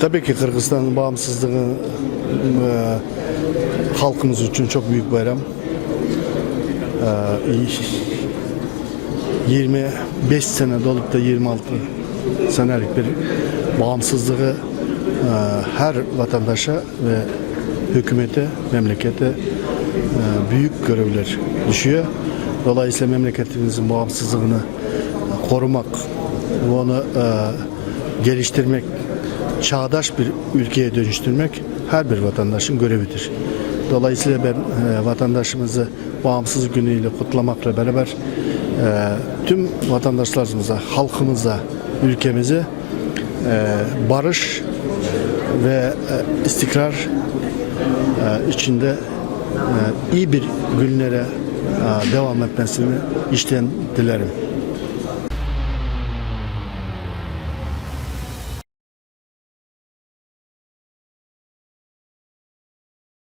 Tabii ki Kırgızistan'ın bağımsızlığı e, halkımız için çok büyük bayram. E, 25 sene dolup da 26 senelik bir bağımsızlığı e, her vatandaşa ve hükümete, memlekete e, büyük görevler düşüyor. Dolayısıyla memleketimizin bağımsızlığını korumak, onu e, geliştirmek, çağdaş bir ülkeye dönüştürmek her bir vatandaşın görevidir. Dolayısıyla ben e, vatandaşımızı bağımsızlık günüyle kutlamakla beraber e, tüm vatandaşlarımıza, halkımıza, ülkemize e, barış ve e, istikrar e, içinde e, iyi bir günlere e, devam etmesini işten dilerim.